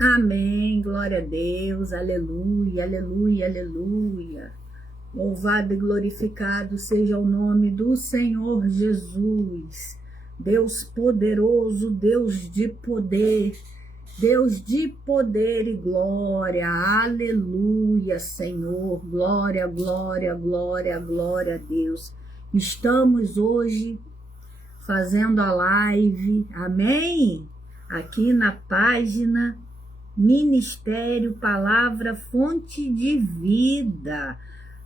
Amém, glória a Deus, aleluia, aleluia, aleluia. Louvado e glorificado seja o nome do Senhor Jesus, Deus poderoso, Deus de poder e glória, aleluia, Senhor, glória, glória, glória, glória a Deus. Estamos hoje fazendo a live, amém? Aqui na página Ministério Palavra Fonte de Vida,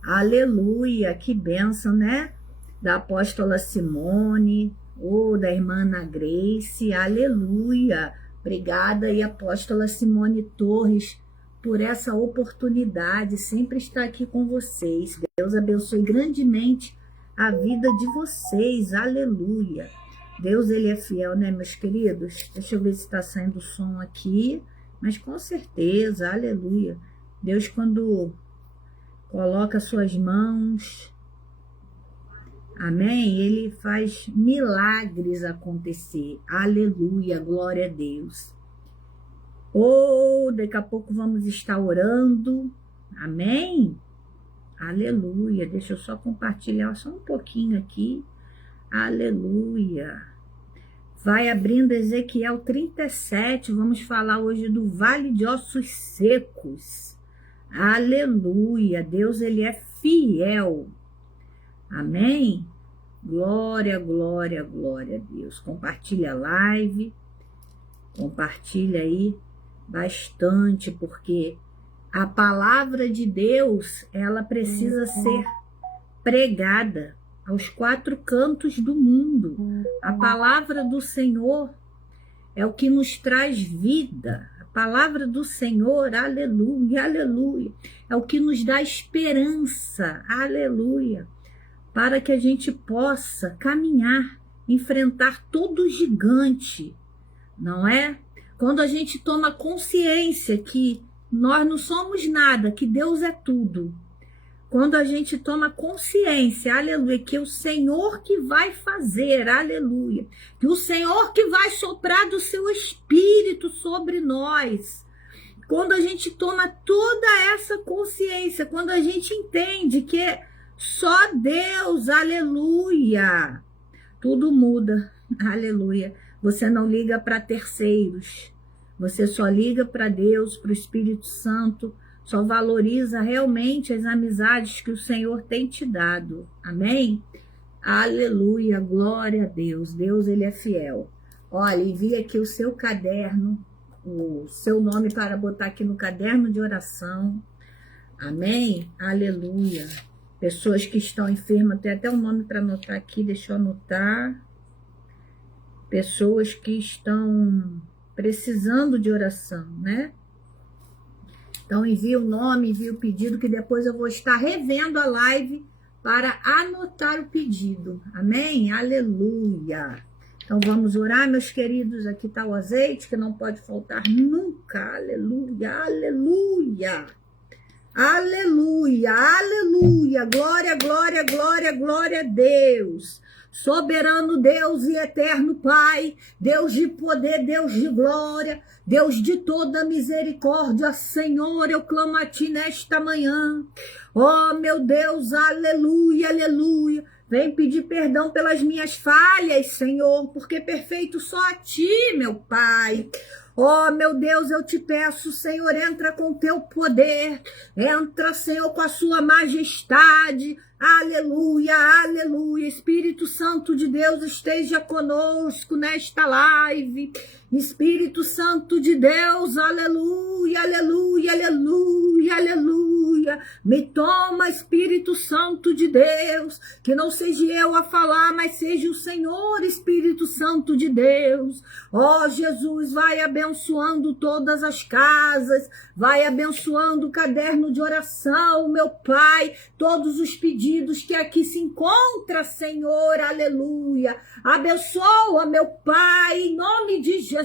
aleluia, que bênção, né? Da apóstola Simone, ou da irmã Ana Grace, aleluia. Obrigada aí, apóstola Simone Torres, por essa oportunidade, sempre estar aqui com vocês. Deus abençoe grandemente a vida de vocês, aleluia. Deus, ele é fiel, né, meus queridos? Deixa eu ver se está saindo o som aqui, mas com certeza, aleluia. Deus, quando coloca suas mãos, amém, ele faz milagres acontecer, aleluia, glória a Deus. Daqui a pouco vamos estar orando, amém? Aleluia, deixa eu só compartilhar só um pouquinho aqui, aleluia. Vai abrindo Ezequiel 37, vamos falar hoje do Vale de Ossos Secos, aleluia, Deus ele é fiel, amém? Glória, glória, glória a Deus. Compartilha a live, compartilha aí bastante, porque a palavra de Deus, ela precisa ser pregada aos quatro cantos do mundo. A palavra do Senhor é o que nos traz vida. A palavra do Senhor, aleluia, aleluia, é o que nos dá esperança, aleluia, para que a gente possa caminhar, enfrentar todo gigante, não é? Quando a gente toma consciência que nós não somos nada, que Deus é tudo. Quando a gente toma consciência, aleluia, que é o Senhor que vai fazer, aleluia, que o Senhor que vai soprar do seu Espírito sobre nós. Quando a gente toma toda essa consciência, quando a gente entende que é só Deus, aleluia, tudo muda, aleluia. Você não liga para terceiros, você só liga para Deus, para o Espírito Santo, só valoriza realmente as amizades que o Senhor tem te dado, amém? Aleluia, glória a Deus, Deus ele é fiel. Olha, envia aqui o seu caderno, o seu nome para botar aqui no caderno de oração, amém? Aleluia. Pessoas que estão enfermas, tem até um nome para anotar aqui, deixa eu anotar. Pessoas que estão precisando de oração, né? Então envia o nome, envia o pedido, que depois eu vou estar revendo a live para anotar o pedido, amém? Aleluia. Então vamos orar, meus queridos, aqui está o azeite, que não pode faltar nunca, aleluia, aleluia. Aleluia, aleluia, glória, glória, glória, glória a Deus. Soberano Deus e eterno Pai, Deus de poder, Deus de glória, Deus de toda misericórdia, Senhor, eu clamo a Ti nesta manhã. Oh, meu Deus, aleluia, aleluia. Vem pedir perdão pelas minhas falhas, Senhor, porque perfeito só a Ti, meu Pai. Oh, meu Deus, eu te peço, Senhor, entra com teu poder, entra, Senhor, com a sua majestade, aleluia, aleluia, Espírito Santo de Deus esteja conosco nesta live, Espírito Santo de Deus, aleluia, aleluia, aleluia, aleluia, me toma, Espírito Santo de Deus, que não seja eu a falar, mas seja o Senhor, Espírito Santo de Deus. Oh, Jesus, vai abençoando todas as casas, vai abençoando o caderno de oração, meu Pai, todos os pedidos que aqui se encontra, Senhor, aleluia. Abençoa, meu Pai, em nome de Jesus.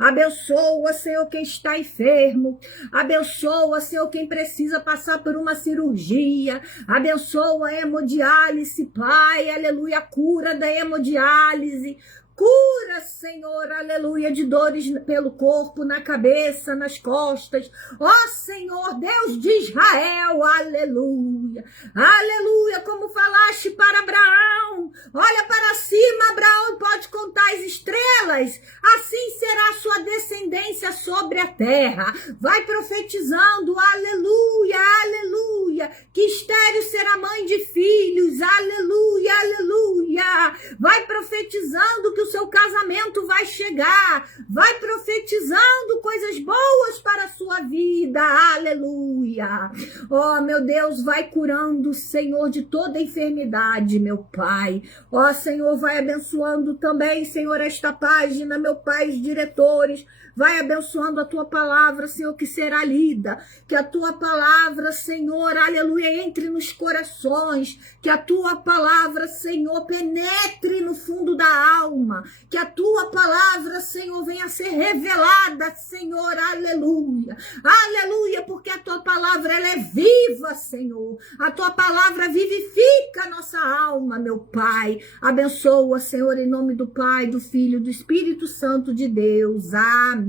Abençoa, Senhor, quem está enfermo. Abençoa, Senhor, quem precisa passar por uma cirurgia. Abençoa a hemodiálise, Pai, aleluia, a cura da hemodiálise. Cura, Senhor, aleluia, de dores pelo corpo, na cabeça, nas costas. Ó Senhor, Deus de Israel, aleluia. Aleluia, como falaste para Abraão. Olha para cima, Abraão, pode contar as estrelas. Assim será a sua descendência sobre a terra. Vai profetizando, aleluia, aleluia. Que estéril será mãe de filhos, aleluia, aleluia. Vai profetizando que o seu casamento vai chegar. Vai profetizando coisas boas para a sua vida, aleluia. Ó, meu Deus, vai curando, Senhor, de toda enfermidade, meu Pai. Ó, Senhor, vai abençoando também, Senhor, esta página, meu Pai, os diretores. Vai abençoando a tua palavra, Senhor, que será lida. Que a tua palavra, Senhor, aleluia, entre nos corações. Que a tua palavra, Senhor, penetre no fundo da alma. Que a tua palavra, Senhor, venha a ser revelada, Senhor, aleluia. Aleluia, porque a tua palavra, ela é viva, Senhor. A tua palavra vivifica a nossa alma, meu Pai. Abençoa, Senhor, em nome do Pai, do Filho, do Espírito Santo de Deus. Amém.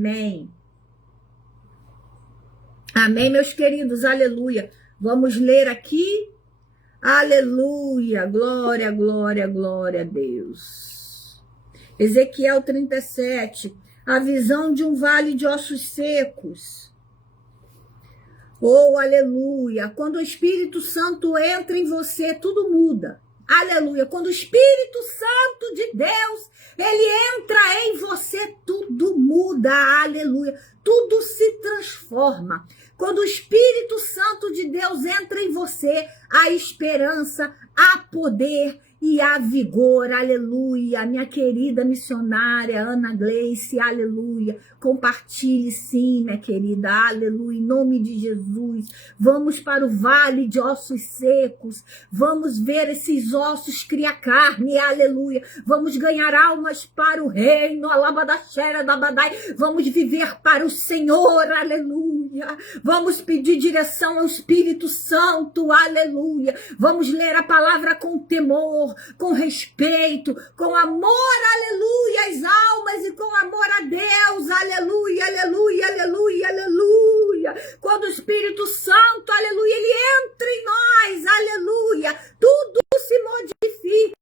Amém, meus queridos, aleluia. Vamos ler aqui. Aleluia, glória, glória, glória a Deus. Ezequiel 37, a visão de um vale de ossos secos. Oh, aleluia. Quando o Espírito Santo entra em você, tudo muda. Aleluia. Quando o Espírito Santo de Deus, ele entra em você, tudo muda. Aleluia. Tudo se transforma. Quando o Espírito Santo de Deus entra em você, há esperança, há poder e há vigor, aleluia. Minha querida missionária Ana Gleice, aleluia. Compartilhe sim, minha querida, aleluia, em nome de Jesus. Vamos para o vale de ossos secos, vamos ver esses ossos criar carne, aleluia. Vamos ganhar almas para o reino, alabadaxera da badai. Vamos viver para o Senhor, aleluia. Vamos pedir direção ao Espírito Santo, aleluia. Vamos ler a palavra com temor, com respeito, com amor, aleluia, às almas e com amor a Deus, aleluia, aleluia, aleluia, aleluia. Quando o Espírito Santo, aleluia, ele entra em nós, aleluia, tudo se modifica.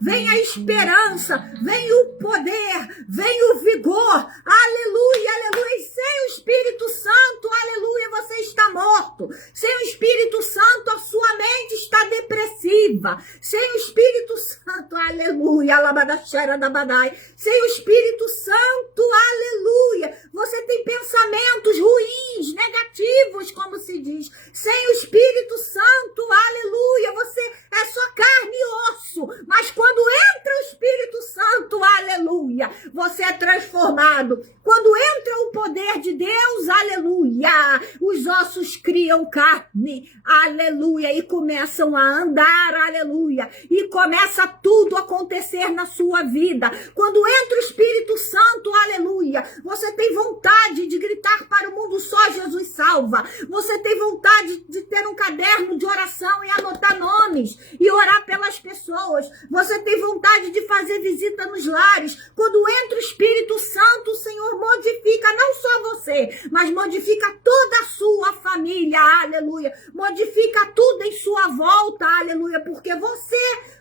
Vem a esperança, vem o poder, vem o vigor, aleluia, aleluia. E sem o Espírito Santo, aleluia, você está morto. Sem o Espírito Santo, a sua mente está depressiva. Sem o Espírito Santo, aleluia, alabadaxera da badai. Sem o Espírito Santo, aleluia, você tem pensamentos ruins, negativos, como se diz. Sem o Espírito Santo, aleluia, você é só carne e osso. Mas quando entra o Espírito Santo, aleluia, você é transformado. Quando entra o poder de Deus, aleluia, os ossos criam carne, aleluia, e começam a andar, aleluia, e começa tudo a acontecer na sua vida. Quando entra o Espírito Santo, aleluia, você tem vontade de gritar para o mundo: só Jesus salva. Você tem vontade de ter um caderno de oração e anotar nomes e orar pelas pessoas. Você tem vontade de fazer visita nos lares. Quando entra o Espírito Santo, o Senhor modifica não só você, mas modifica toda a sua família, aleluia. Modifica tudo em sua volta, aleluia, porque você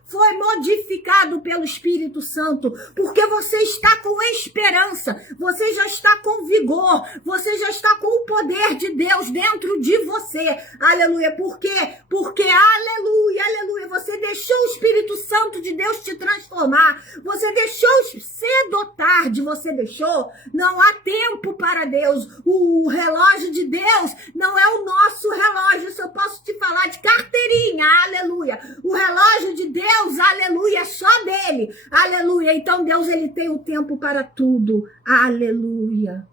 foi modificado pelo Espírito Santo, porque você está com esperança, você já está com vigor, você já está com o poder de Deus dentro de você, aleluia. Por quê? Porque, aleluia, aleluia, você deixou o Espírito Santo de Deus te transformar, você deixou cedo ou tarde, você deixou, não há tempo para Deus. O relógio de Deus não é o nosso relógio, isso eu posso te falar de carteirinha, aleluia. O relógio de Deus, aleluia, é só dele, aleluia. Então Deus, ele tem o tempo para tudo, aleluia.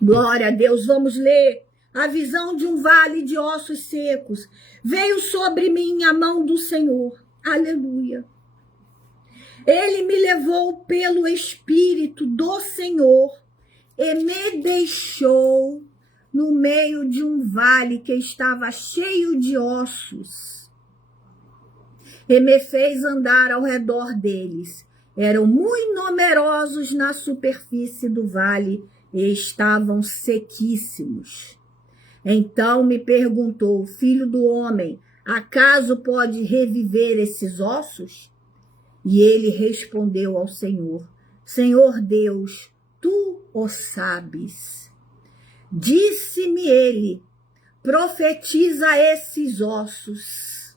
Glória a Deus. Vamos ler a visão de um vale de ossos secos. Veio sobre mim a mão do Senhor, aleluia. Ele me levou pelo Espírito do Senhor e me deixou no meio de um vale que estava cheio de ossos. e me fez andar ao redor deles. Eram muito numerosos na superfície do vale e estavam sequíssimos. Então me perguntou: filho do homem, acaso pode reviver esses ossos? E ele respondeu ao Senhor: Senhor Deus, tu o sabes. Disse-me ele: profetiza a esses ossos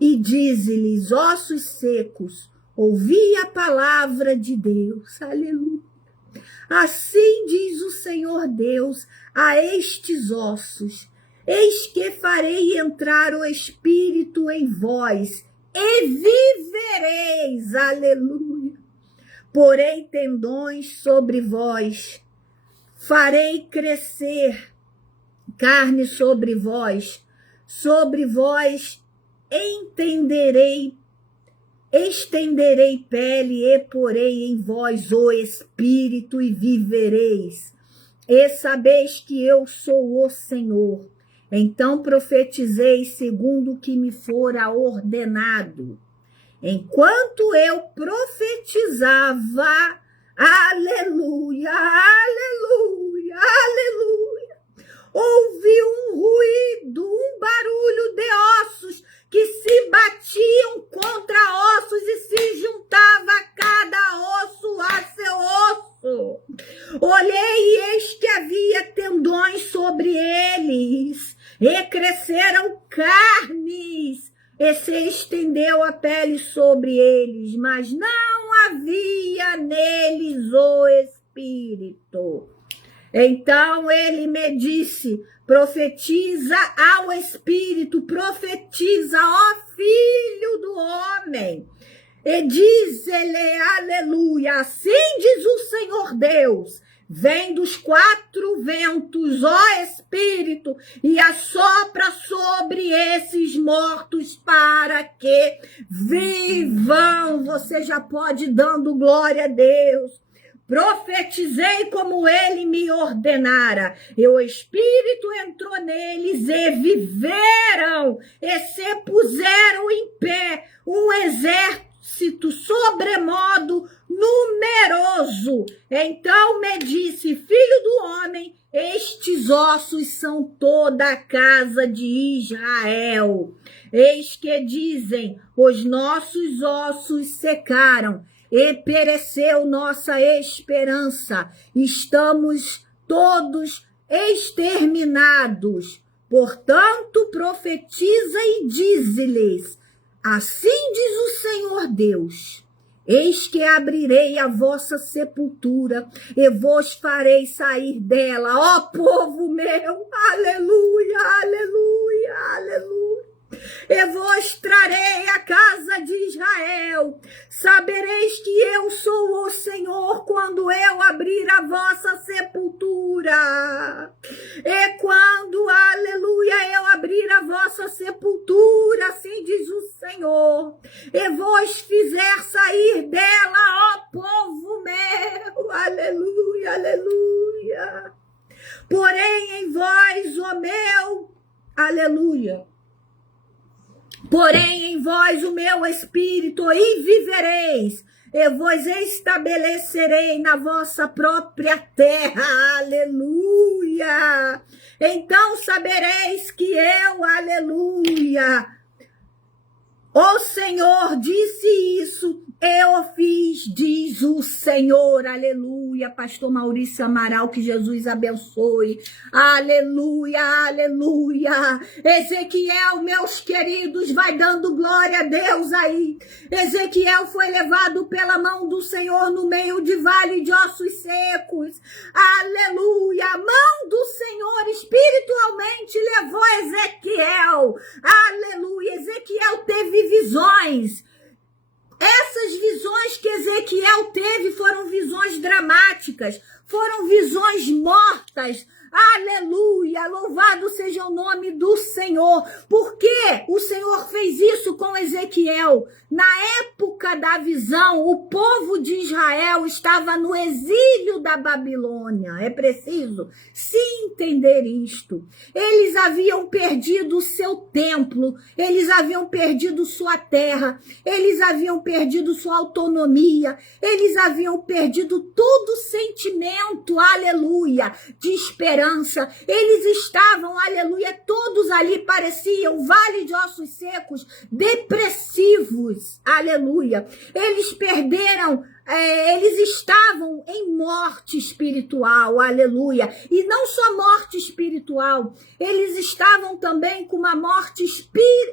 e dize-lhes: ossos secos, ouvi a palavra de Deus. Aleluia. Assim diz o Senhor Deus a estes ossos: eis que farei entrar o Espírito em vós e vivereis. Aleluia. Porei tendões sobre vós, farei crescer carne sobre vós estenderei pele e porei em vós o Espírito e vivereis. E sabeis que eu sou o Senhor. Então profetizei segundo o que me fora ordenado. Enquanto eu profetizava, aleluia, aleluia, aleluia, ouvi um ruído, um barulho de ossos que se batiam contra ossos e se juntava cada osso a seu osso. Olhei e eis que havia tendões sobre eles e cresceram carnes e se estendeu a pele sobre eles, mas não havia neles o Espírito. Então ele me disse: profetiza ao Espírito, profetiza, ó Filho do homem. E diz-lhe, aleluia, assim diz o Senhor Deus: vem dos quatro ventos, ó Espírito, e assopra sobre esses mortos para que vivam. Você já pode ir dando glória a Deus. Profetizei como ele me ordenara, e o Espírito entrou neles e viveram, e se puseram em pé um exército sobremodo numeroso. Então me disse: filho do homem, estes ossos são toda a casa de Israel. Eis que dizem: os nossos ossos secaram e pereceu nossa esperança, estamos todos exterminados. Portanto, profetiza e dize-lhes: assim diz o Senhor Deus: eis que abrirei a vossa sepultura e vos farei sair dela, ó povo meu, aleluia, aleluia, aleluia. E vos trarei a casa de Israel. Sabereis que eu sou o Senhor quando eu abrir a vossa sepultura. E quando, aleluia, eu abrir a vossa sepultura, assim diz o Senhor, e vos fizer sair dela, ó povo meu, aleluia, aleluia. Porém em vós, o meu, aleluia, porém em vós o meu Espírito, e vivereis, e vos estabelecerei na vossa própria terra, aleluia. Então sabereis que eu, aleluia, o Senhor disse isso, eu fiz, diz o Senhor, aleluia. Pastor Maurício Amaral, que Jesus abençoe, aleluia, aleluia. Ezequiel, meus queridos, vai dando glória a Deus aí. Ezequiel foi levado pela mão do Senhor no meio de vale de ossos secos, aleluia. A mão do Senhor espiritualmente levou Ezequiel, aleluia. Ezequiel teve visões. Essas visões que Ezequiel teve foram visões dramáticas, foram visões mortas, Aleluia, louvado seja o nome do Senhor. Porque o Senhor fez isso com Ezequiel. Na época da visão, o povo de Israel estava no exílio da Babilônia. É preciso se entender isto. Eles haviam perdido o seu templo, eles haviam perdido sua terra, eles haviam perdido sua autonomia, eles haviam perdido todo sentimento, aleluia, de esperança. Eles estavam, aleluia, todos ali pareciam vale de ossos secos, depressivos, aleluia. Eles perderam, eles estavam em morte espiritual, aleluia. E não só morte espiritual, eles estavam também com uma morte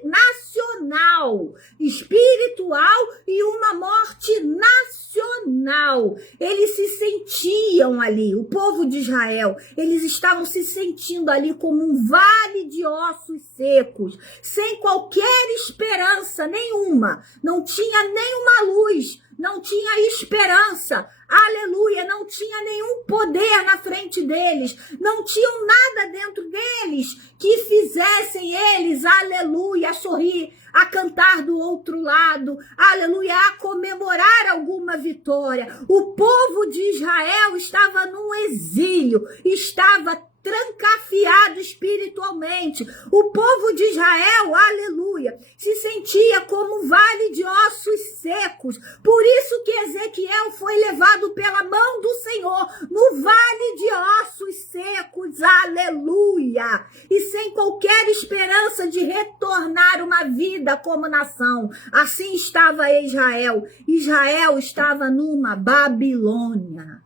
nacional, espiritual e uma morte nacional. Eles se sentiam ali, o povo de Israel, eles estavam se sentindo ali como um vale de ossos secos, sem qualquer esperança nenhuma, não tinha nenhuma luz, não tinha esperança, aleluia, não tinha nenhum poder na frente deles, não tinham nada dentro deles que fizessem eles, aleluia, a sorrir, a cantar do outro lado, aleluia, a comemorar alguma vitória. O povo de Israel estava num exílio, estava trancafiado espiritualmente. O povo de Israel, aleluia, se sentia como um vale de ossos secos. Por isso que Ezequiel foi levado pela mão do Senhor no vale de ossos secos, aleluia, e sem qualquer esperança de retornar uma vida como nação. Assim estava Israel. Israel estava numa Babilônia.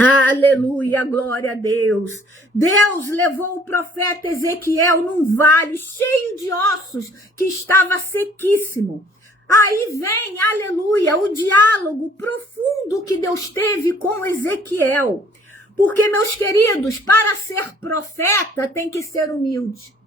Aleluia, glória a Deus. Deus levou o profeta Ezequiel num vale cheio de ossos que estava sequíssimo. Aí vem, aleluia, o diálogo profundo que Deus teve com Ezequiel. Porque, meus queridos, para ser profeta tem que ser humilde.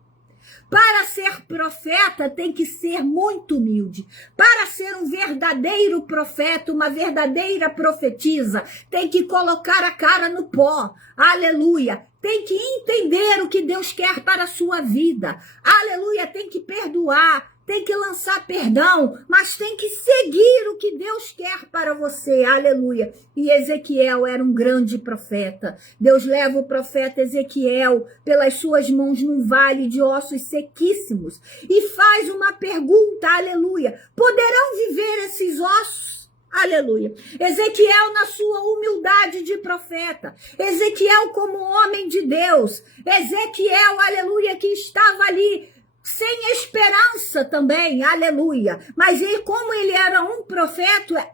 Para ser profeta tem que ser muito humilde. Para ser um verdadeiro profeta, uma verdadeira profetisa, tem que colocar a cara no pó. Aleluia. Tem que entender o que Deus quer para a sua vida. Aleluia. Tem que perdoar. Tem que lançar perdão, mas tem que seguir o que Deus quer para você, aleluia. E Ezequiel era um grande profeta. Deus leva o profeta Ezequiel pelas suas mãos num vale de ossos sequíssimos e faz uma pergunta, aleluia. Poderão viver esses ossos? Aleluia. Ezequiel na sua humildade de profeta. Ezequiel como homem de Deus. Ezequiel, aleluia, que estava ali sem esperança também, aleluia. Mas ele, como ele era um profeta,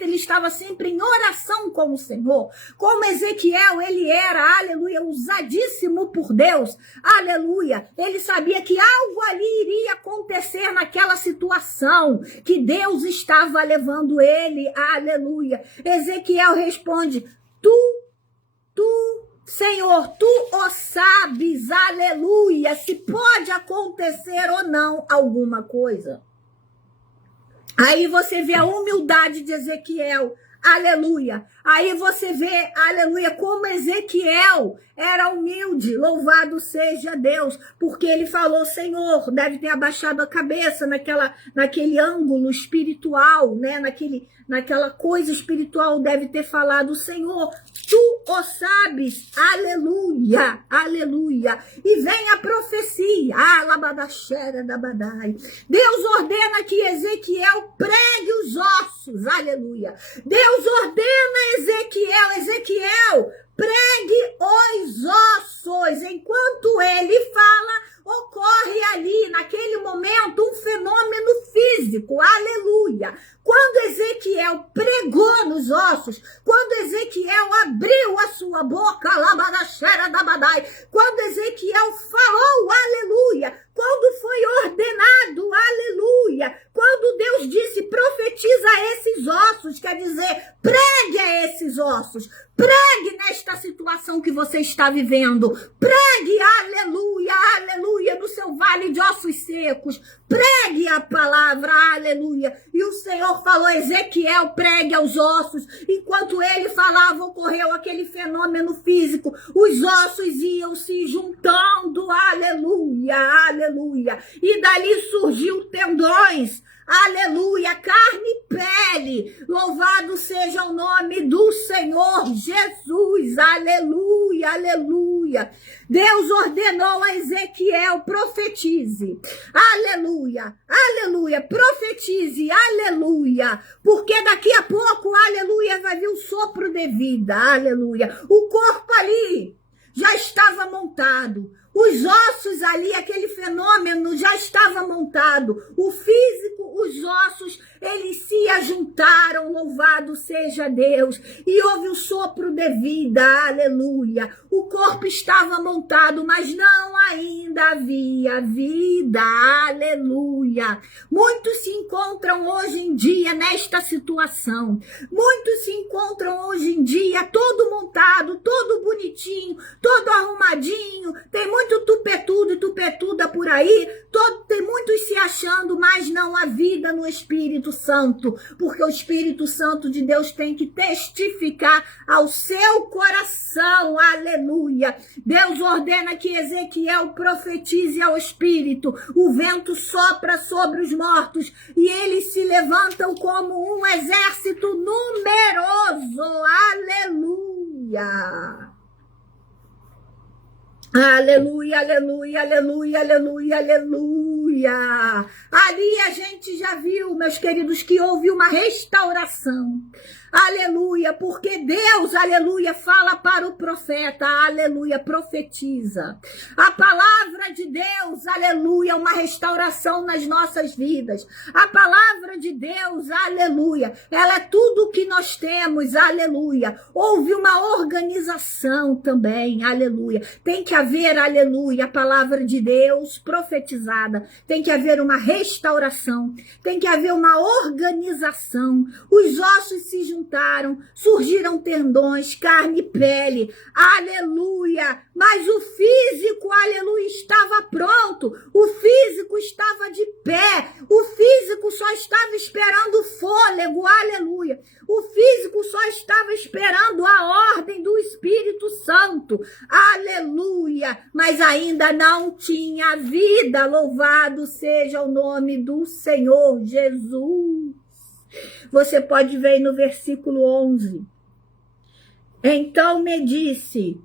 ele estava sempre em oração com o Senhor. Como Ezequiel, ele era, aleluia, usadíssimo por Deus, aleluia. Ele sabia que algo ali iria acontecer naquela situação, que Deus estava levando ele, aleluia. Ezequiel responde, Senhor, tu o sabes, aleluia, se pode acontecer ou não alguma coisa. Aí você vê a humildade de Ezequiel, aleluia. Aí você vê, aleluia, como Ezequiel era humilde, louvado seja Deus, porque ele falou, Senhor, deve ter abaixado a cabeça naquele ângulo espiritual, né? Naquela coisa espiritual, deve ter falado, Senhor, tu o sabes, aleluia, aleluia. E vem a profecia, Deus ordena que Ezequiel pregue os ossos, aleluia. Deus ordena Ezequiel, pregue os ossos. Enquanto ele fala, ocorre ali, naquele momento, um fenômeno físico, aleluia. Quando Ezequiel pregou nos ossos, quando Ezequiel abriu a sua boca, quando Ezequiel falou, aleluia, quando foi ordenado, aleluia, quando Deus disse, profetiza a esses ossos, quer dizer, pregue a esses ossos, pregue nesta situação que você está vivendo, Pregue, aleluia, aleluia, no seu vale de ossos secos. Pregue a palavra, aleluia. E o Senhor falou, Ezequiel, pregue aos ossos. Enquanto ele falava, ocorreu aquele fenômeno físico. Os ossos iam se juntando, aleluia, aleluia. E dali surgiu tendões. Aleluia, carne e pele, louvado seja o nome do Senhor Jesus, aleluia, aleluia. Deus ordenou a Ezequiel, profetize, aleluia, aleluia, profetize, aleluia, porque daqui a pouco, aleluia, vai vir um sopro de vida, aleluia. O corpo ali já estava montado. Os ossos ali, aquele fenômeno já estava montado. O físico, os ossos, eles se ajuntaram, louvado seja Deus. E houve um sopro de vida, aleluia. O corpo estava montado, mas não ainda havia vida, aleluia. Muitos se encontram hoje em dia nesta situação. Muitos se encontram hoje em dia todo montado, todo bonitinho, todo arrumadinho. Tem muito tupetudo e tupetuda por aí, tem muitos se achando, mas não há vida no Espírito Santo, porque o Espírito Santo de Deus tem que testificar ao seu coração, aleluia. Deus ordena que Ezequiel profetize ao Espírito, o vento sopra sobre os mortos e eles se levantam como um exército numeroso, aleluia. Aleluia, aleluia, aleluia, aleluia, aleluia. Ali a gente já viu, meus queridos, que houve uma restauração. Aleluia, porque Deus, aleluia, fala para o profeta, aleluia, profetiza. A palavra de Deus, aleluia, uma restauração nas nossas vidas. A palavra de Deus, aleluia, ela é tudo o que nós temos, aleluia. Houve uma organização também, aleluia. Tem que haver, aleluia, a palavra de Deus profetizada. Tem que haver uma restauração. Tem que haver uma organização. Os ossos se juntaram, surgiram tendões, carne e pele, aleluia, mas o físico, aleluia, estava pronto, o físico estava de pé, o físico só estava esperando fôlego, aleluia, o físico só estava esperando a ordem do Espírito Santo, aleluia, mas ainda não tinha vida, louvado seja o nome do Senhor Jesus. Você pode ver no versículo 11. Então me disse,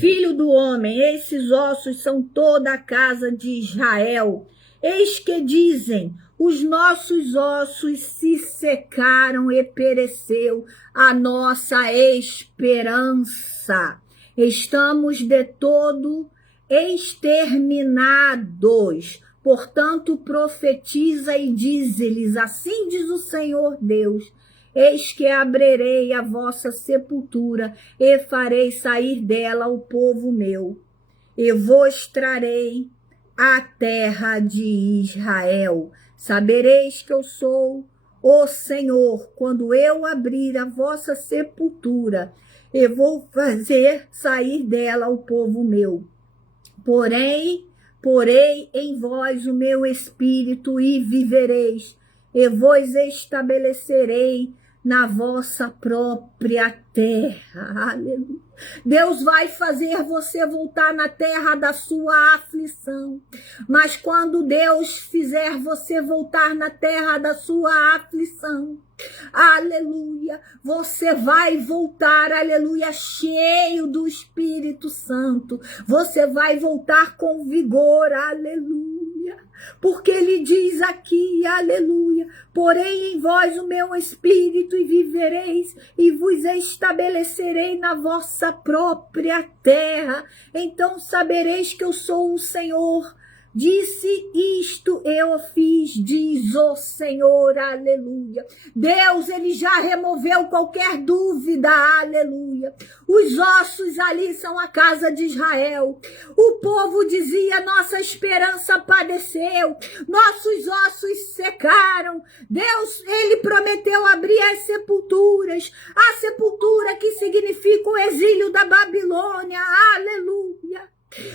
filho do homem, esses ossos são toda a casa de Israel. Eis que dizem, os nossos ossos se secaram e pereceu a nossa esperança. Estamos de todo exterminados. Portanto, profetiza e dize-lhes, assim diz o Senhor Deus, eis que abrirei a vossa sepultura e farei sair dela o povo meu, e vos trarei a terra de Israel. Sabereis que eu sou o Senhor, quando eu abrir a vossa sepultura, e vou fazer sair dela o povo meu. Porei em vós o meu espírito e vivereis, e vos estabelecerei na vossa própria terra. Aleluia. Deus vai fazer você voltar na terra da sua aflição. Mas quando Deus fizer você voltar na terra da sua aflição, aleluia, você vai voltar, aleluia, cheio do Espírito Santo. Você vai voltar com vigor, aleluia. Porque ele diz aqui, aleluia, porém em vós o meu espírito e vivereis e vos estabelecerei na vossa própria terra. Então sabereis que eu sou o Senhor, Disse isto eu fiz, diz o Senhor, aleluia. Deus, ele já removeu qualquer dúvida, aleluia. Os ossos ali são a casa de Israel. O povo dizia, nossa esperança padeceu, nossos ossos secaram. Deus, ele prometeu abrir as sepulturas, a sepultura que significa o exílio da Babilônia, aleluia.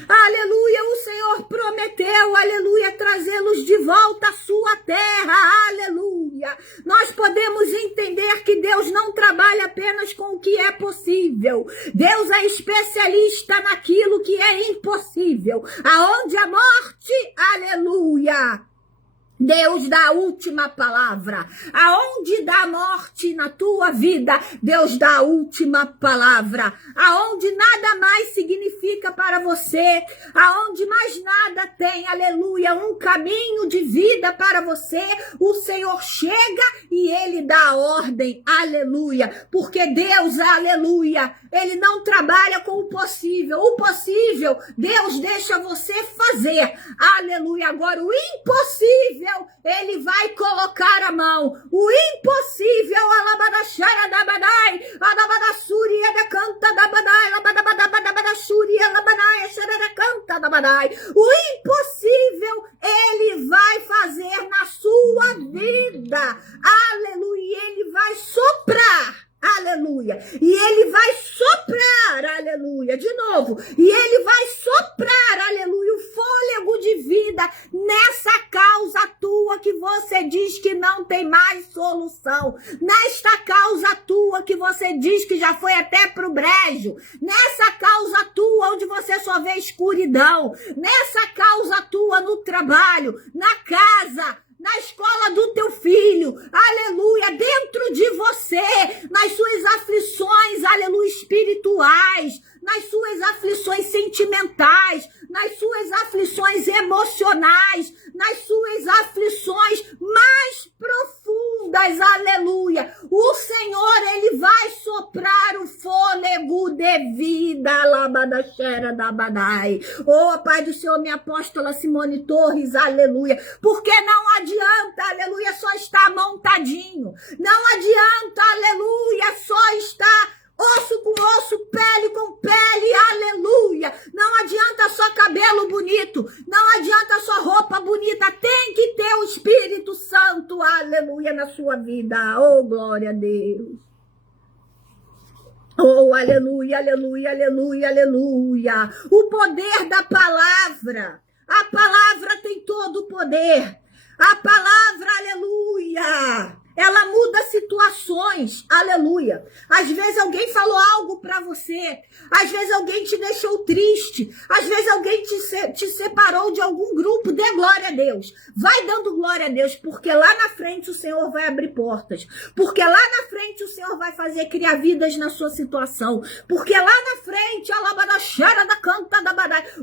Aleluia, o Senhor prometeu, aleluia, trazê-los de volta à sua terra, aleluia. Nós podemos entender que Deus não trabalha apenas com o que é possível. Deus é especialista naquilo que é impossível. Aonde a morte, aleluia, Deus dá a última palavra. Aonde dá morte na tua vida, Deus dá a última palavra. Aonde nada mais significa para você, aonde mais nada tem, aleluia, um caminho de vida para você, o Senhor chega e ele dá a ordem, aleluia. Porque Deus, aleluia, ele não trabalha com o possível. O possível, Deus deixa você fazer, aleluia. Agora, o impossível, ele vai colocar a mão. O impossível, alabadaxara da badai, alabadassuri da canta da badai, alabadaxuri alabanai, xarara canta da badai. O impossível, ele vai fazer na sua vida, aleluia. Ele vai soprar, aleluia, e ele vai soprar, aleluia, de novo, e ele vai soprar, aleluia, o fôlego de vida nessa causa tua que você diz que não tem mais solução, nesta causa tua que você diz que já foi até pro brejo, nessa causa tua onde você só vê escuridão, nessa causa tua no trabalho, na casa, na escola do teu filho, aleluia, dentro de você, nas suas aflições, aleluia, espirituais, nas suas aflições sentimentais, nas suas aflições emocionais, nas suas aflições mais profundas, aleluia. O Senhor, ele vai soprar o fôlego de vida, labadaxera da badai. Oh, Pai do Senhor, minha apóstola Simone Torres, aleluia. Porque não adianta, aleluia, só estar montadinho. Não adianta, aleluia, só estar osso com osso, pele com pele, aleluia. Não adianta só cabelo bonito, não adianta só roupa bonita, tem que ter o Espírito Santo, aleluia, na sua vida. Oh, glória a Deus. Oh, aleluia, aleluia, aleluia, aleluia. O poder da palavra. A palavra tem todo o poder. A palavra, aleluia, ela muda situações, aleluia. Às vezes alguém falou algo para você, às vezes alguém te deixou triste, às vezes alguém te separou de algum grupo. Dê glória a Deus, vai dando glória a Deus, porque lá na frente o Senhor vai abrir portas, porque lá na frente o Senhor vai fazer criar vidas na sua situação, porque lá na frente,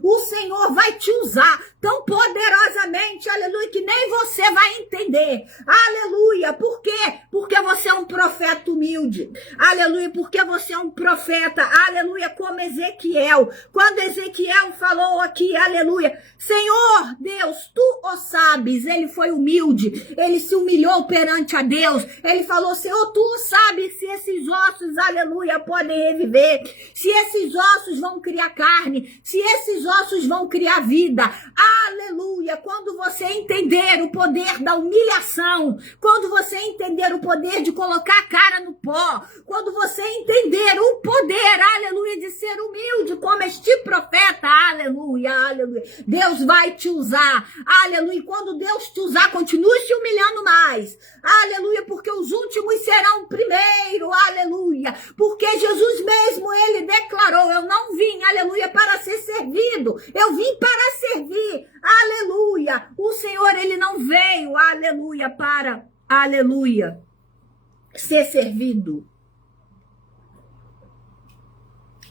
o Senhor vai te usar tão poderosamente, aleluia, que nem você vai entender, aleluia. Por quê? Porque você é um profeta humilde, aleluia, porque você é um profeta, aleluia, como Ezequiel. Quando Ezequiel falou aqui, aleluia, Senhor Deus, tu o sabes, ele foi humilde, ele se humilhou perante a Deus, ele falou, Senhor, tu sabes se esses ossos, aleluia, podem reviver, se esses ossos vão criar carne, se esses ossos vão criar vida, aleluia. Quando você entender o poder da humilhação, quando você entender o poder de colocar a cara no pó, quando você entender o poder, aleluia, de ser humilde como este profeta, aleluia, aleluia, Deus vai te usar, aleluia. E quando Deus te usar, continue se humilhando mais, aleluia, porque os últimos serão primeiro, aleluia, porque Jesus mesmo, ele declarou, eu não vim, aleluia, para ser servido, eu vim para servir, aleluia. O Senhor, ele não veio, aleluia, para, aleluia, ser servido.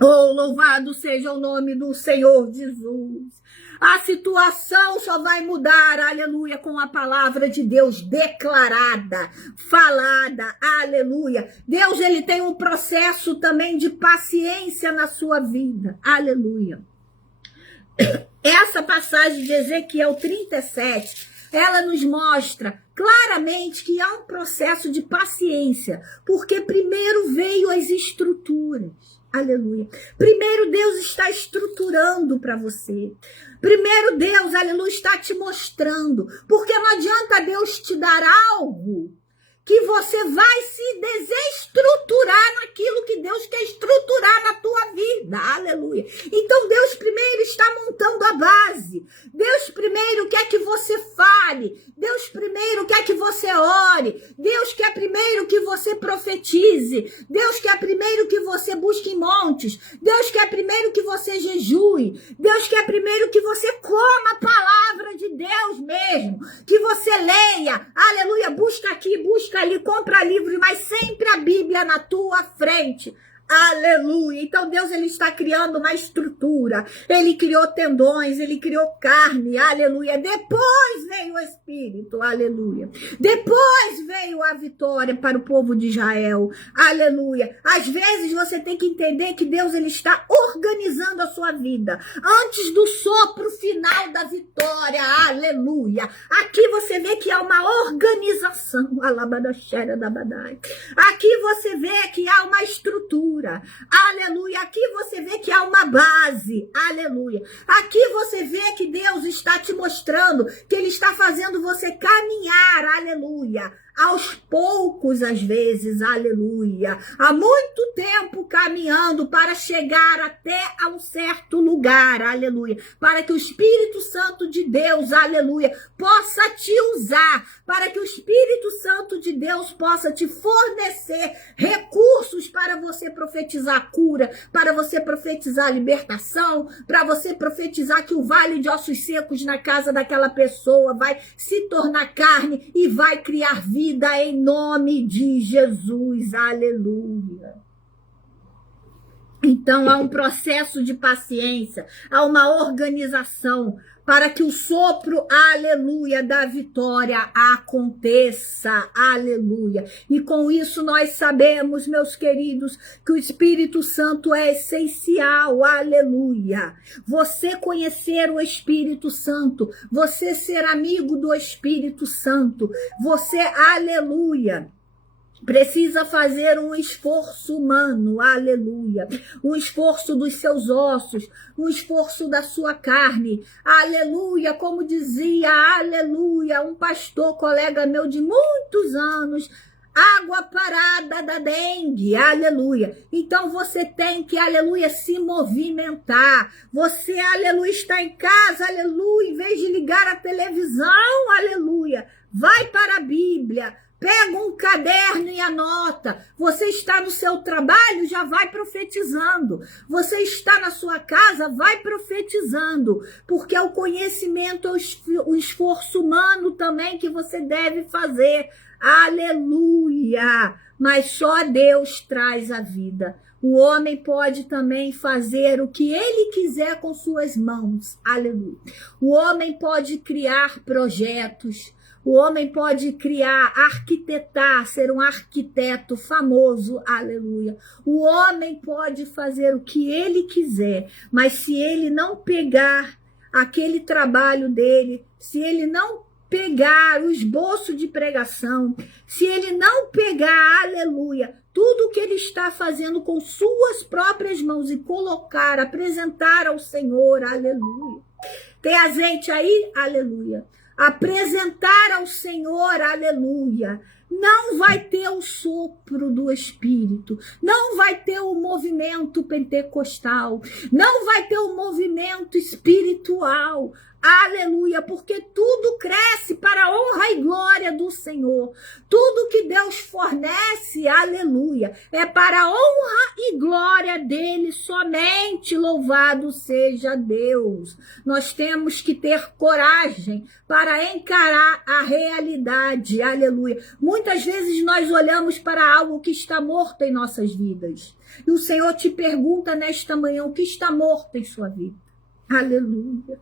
Oh, louvado seja o nome do Senhor Jesus. A situação só vai mudar, aleluia, com a palavra de Deus declarada, falada, aleluia. Deus, ele tem um processo também de paciência na sua vida, aleluia. Essa passagem de Ezequiel 37, ela nos mostra claramente que há um processo de paciência, porque primeiro veio as estruturas. Aleluia. Primeiro Deus está estruturando para você. Primeiro Deus, aleluia, está te mostrando. Porque não adianta Deus te dar algo que você vai se desestruturar naquilo que Deus quer estruturar na tua vida. Aleluia. Então Deus primeiro está montando a base. Deus primeiro quer que você fale. Deus primeiro quer que você ore. Deus quer primeiro que você profetize. Deus quer primeiro que você busque montes. Deus quer primeiro que você jejue. Deus quer primeiro que você coma a palavra de Deus mesmo. Que você leia. Aleluia. Busca aqui, busca ali, compra livros, mas sempre a Bíblia na tua frente. Aleluia. Então Deus, ele está criando uma estrutura. Ele criou tendões, ele criou carne. Aleluia. Depois veio o Espírito. Aleluia. Depois veio a vitória para o povo de Israel. Aleluia. Às vezes você tem que entender que Deus, ele está organizando a sua vida antes do sopro final da vitória. Aleluia. Aqui você vê que há uma organização. Aqui você vê que há uma estrutura. Aleluia. Aqui você vê que há uma base. Aleluia. Aqui você vê que Deus está te mostrando que ele está fazendo você caminhar. Aleluia. Aos poucos, às vezes, aleluia, há muito tempo caminhando para chegar até a um certo lugar, aleluia, para que o Espírito Santo de Deus, aleluia, possa te usar, para que o Espírito Santo de Deus possa te fornecer recursos para você profetizar cura, para você profetizar libertação, para você profetizar que o vale de ossos secos na casa daquela pessoa vai se tornar carne e vai criar vida em nome de Jesus, aleluia. Então há um processo de paciência, há uma organização para que o sopro, aleluia, da vitória aconteça, aleluia. E com isso nós sabemos, meus queridos, que o Espírito Santo é essencial, aleluia. Você conhecer o Espírito Santo, você ser amigo do Espírito Santo, você, aleluia, precisa fazer um esforço humano, aleluia, um esforço dos seus ossos, um esforço da sua carne, aleluia, como dizia, aleluia, um pastor, colega meu de muitos anos, água parada da dengue, aleluia. Então você tem que, aleluia, se movimentar. Você, aleluia, está em casa, aleluia, em vez de ligar a televisão, aleluia, vai para a Bíblia. Pega um caderno e anota. Você está no seu trabalho, já vai profetizando. Você está na sua casa, vai profetizando. Porque é o conhecimento, o esforço humano também que você deve fazer. Aleluia! Mas só Deus traz a vida. O homem pode também fazer o que ele quiser com suas mãos. Aleluia! O homem pode criar projetos. O homem pode criar, arquitetar, ser um arquiteto famoso, aleluia. O homem pode fazer o que ele quiser, mas se ele não pegar aquele trabalho dele, se ele não pegar o esboço de pregação, se ele não pegar, aleluia, tudo que ele está fazendo com suas próprias mãos e colocar, apresentar ao Senhor, aleluia. Tem azeite aí? Aleluia. Apresentar ao Senhor, aleluia, não vai ter o sopro do Espírito, não vai ter o movimento pentecostal, não vai ter o movimento espiritual, aleluia, porque tudo cresce para a honra e glória do Senhor. Tudo que Deus fornece, aleluia, é para a honra e glória dele somente. Louvado seja Deus. Nós temos que ter coragem para encarar a realidade, aleluia. Muitas vezes nós olhamos para algo que está morto em nossas vidas. E o Senhor te pergunta nesta manhã o que está morto em sua vida. Aleluia.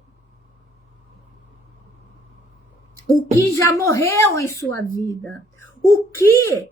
O que já morreu em sua vida? O que,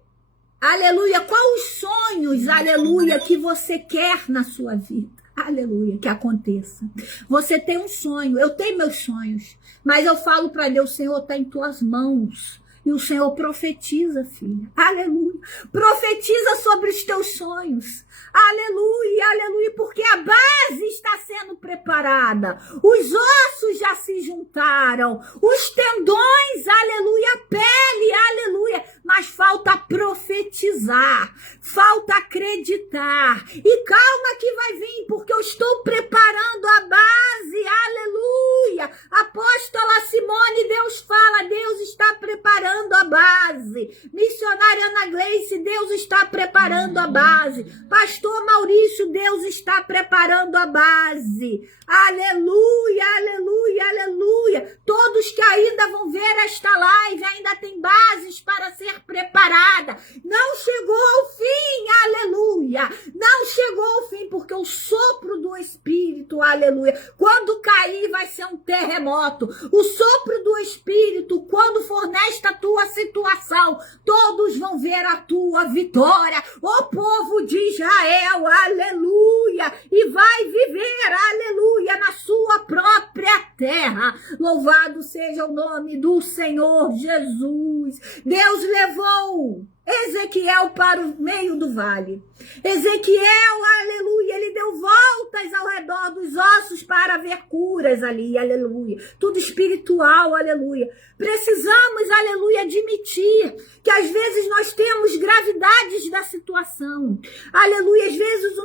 aleluia, quais os sonhos, aleluia, que você quer na sua vida? aleluia, que aconteça. Você tem um sonho, eu tenho meus sonhos, mas eu falo para Deus, Senhor, está em tuas mãos. E o Senhor profetiza, filha. Aleluia. Profetiza sobre os teus sonhos. Aleluia, aleluia, porque a base está sendo preparada. Os ossos já se juntaram. Os tendões, aleluia, a pele, aleluia. Mas falta profetizar. Falta acreditar. E calma que vai vir, porque eu estou preparando a base. Aleluia. Apóstola Simone, Deus fala, Deus está preparando a base. Missionária Ana Gleice, Deus está preparando a base. Pastor Maurício, Deus está preparando a base. Aleluia, aleluia, aleluia. Todos que ainda vão ver esta live, ainda tem bases para ser preparada. Não chegou ao fim, aleluia. Não chegou ao fim, porque o sopro do Espírito, aleluia, quando cair vai ser um terremoto. O sopro do Espírito, quando for nesta tua situação, todos vão ver a tua vitória. O povo de Israel, aleluia, e vai viver, aleluia, na sua própria terra. Louvado seja o nome do Senhor Jesus. Deus levou Ezequiel para o meio do vale. Ezequiel, aleluia, ele deu voltas ao redor dos ossos para ver curas ali, aleluia. Tudo espiritual, aleluia. Precisamos, aleluia, admitir que às vezes nós temos gravidades da situação. Aleluia, às vezes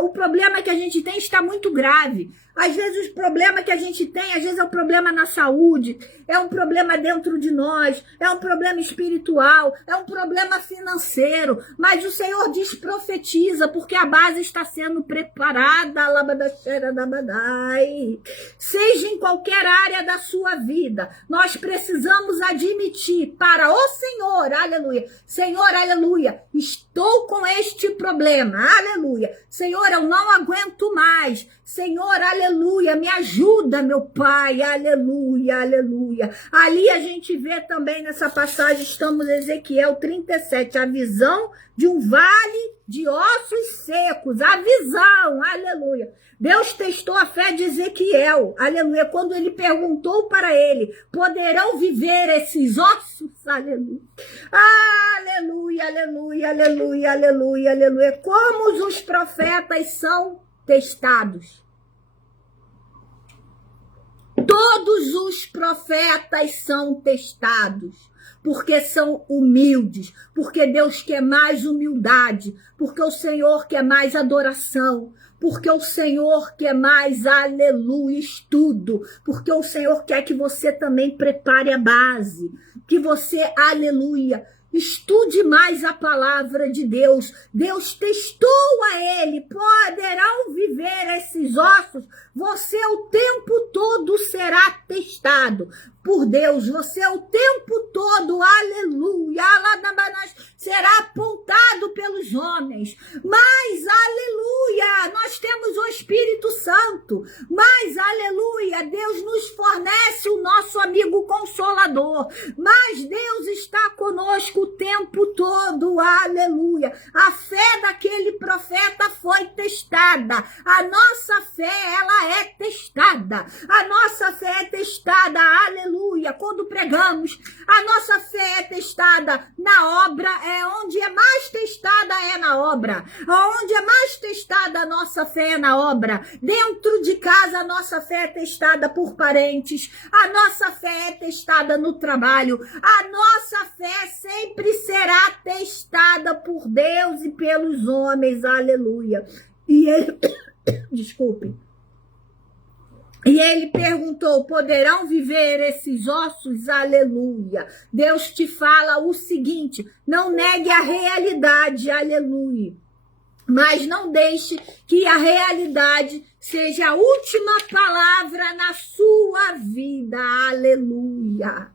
o problema que a gente tem está muito grave. Às vezes o problema que a gente tem, às vezes é um problema na saúde, é um problema dentro de nós, é um problema espiritual, é um problema financeiro. Mas o Senhor diz, profetiza, porque a base está sendo preparada. Seja em qualquer área da sua vida, nós precisamos admitir para o Senhor, aleluia, Senhor, aleluia, estou com este problema, aleluia, Senhor, eu não aguento mais, Senhor, aleluia, me ajuda, meu Pai, aleluia, aleluia. Ali a gente vê também nessa passagem, estamos em Ezequiel 37, a visão de um vale de ossos secos, a visão, aleluia. Deus testou a fé de Ezequiel, aleluia, quando ele perguntou para ele, poderão viver esses ossos, aleluia. Aleluia, aleluia, aleluia, aleluia, aleluia. Como os profetas são testados. Todos os profetas são testados, porque são humildes, porque Deus quer mais humildade, porque o Senhor quer mais adoração, porque o Senhor quer mais, aleluia, estudo, porque o Senhor quer que você também prepare a base, que você, aleluia, estude mais a palavra de Deus. Deus testou a ele, poderão viver esses ossos. Você o tempo todo será testado por Deus. Você o tempo todo, aleluia, será apontado pelos homens. Mas, aleluia, nós temos o Espírito Santo. Mas, aleluia, Deus nos fornece o nosso amigo consolador. Mas Deus está conosco o tempo todo, aleluia. A fé daquele profeta foi testada. A nossa fé, ela é testada. A nossa fé é testada, aleluia, quando pregamos. A nossa fé é testada na obra, onde é mais testada é na obra. Onde é mais testada a nossa fé é na obra. Dentro de casa a nossa fé é testada por parentes. A nossa fé é testada no trabalho. A nossa fé sempre será testada por Deus e pelos homens, aleluia. E ele, desculpe. E ele perguntou, poderão viver esses ossos? Aleluia. Deus te fala o seguinte, não negue a realidade, aleluia. Mas não deixe que a realidade seja a última palavra na sua vida, aleluia.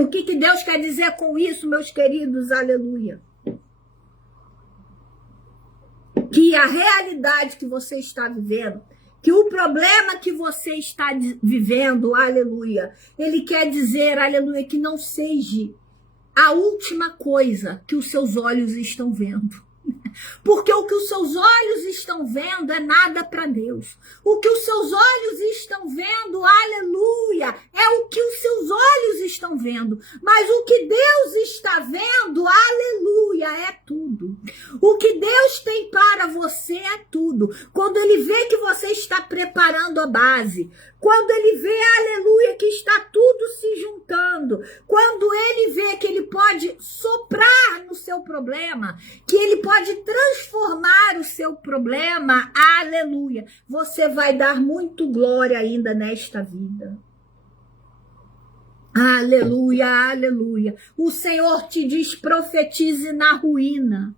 O que Deus quer dizer com isso, meus queridos, aleluia? Que a realidade que você está vivendo, que o problema que você está vivendo, aleluia, ele quer dizer, aleluia, que não seja a última coisa que os seus olhos estão vendo. Porque o que os seus olhos estão vendo é nada para Deus. O que os seus olhos estão vendo, aleluia, é o que os seus olhos estão vendo. Mas o que Deus está vendo, aleluia, é tudo. O que Deus tem para você é tudo. Quando Ele vê que você está preparando a base, quando Ele vê, aleluia, que está tudo se juntando, quando Ele vê que Ele pode soprar no seu problema, que Ele pode transformar o seu problema, aleluia, você vai dar muito glória ainda nesta vida. Aleluia, aleluia. O Senhor te diz, profetize na ruína.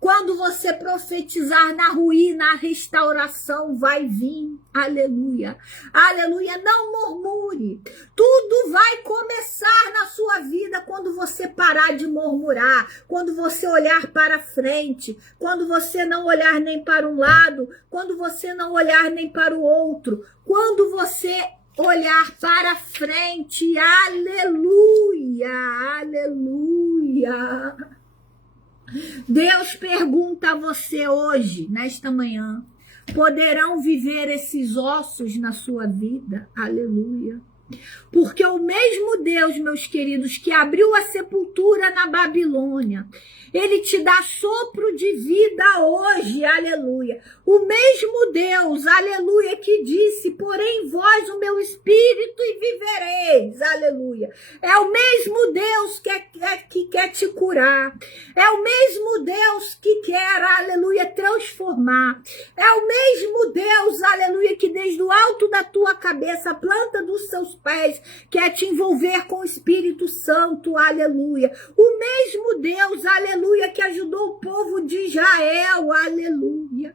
Quando você profetizar na ruína, a restauração vai vir. Aleluia. Aleluia. Não murmure. Tudo vai começar na sua vida quando você parar de murmurar, quando você olhar para frente, quando você não olhar nem para um lado, quando você não olhar nem para o outro, quando você olhar para frente. Aleluia. Aleluia. Deus pergunta a você hoje, nesta manhã, poderão viver esses ossos na sua vida? Aleluia. Porque o mesmo Deus, meus queridos, que abriu a sepultura na Babilônia, Ele te dá sopro de vida hoje, aleluia. O mesmo Deus, aleluia, que disse, porém em vós o meu espírito e vivereis, aleluia. É o mesmo Deus que quer te curar. É o mesmo Deus que quer, aleluia, transformar. É o mesmo Deus, aleluia, que desde o alto da tua cabeça, a planta dos seus pés, quer te envolver com o Espírito Santo, aleluia. O mesmo Deus, aleluia, que ajudou o povo de Israel, aleluia.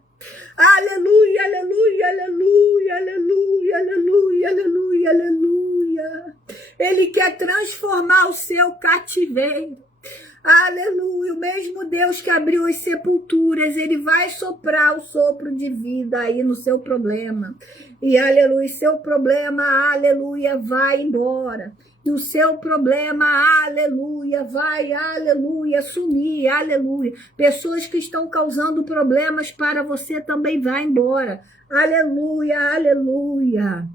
Aleluia, aleluia, aleluia, aleluia, aleluia, aleluia, aleluia. Ele quer transformar o seu cativeiro. Aleluia, o mesmo Deus que abriu as sepulturas, Ele vai soprar o sopro de vida aí no seu problema. E aleluia, seu problema, aleluia, vai embora. E o seu problema, aleluia, vai, aleluia, sumir, aleluia. Pessoas que estão causando problemas para você também vai embora. Aleluia, aleluia.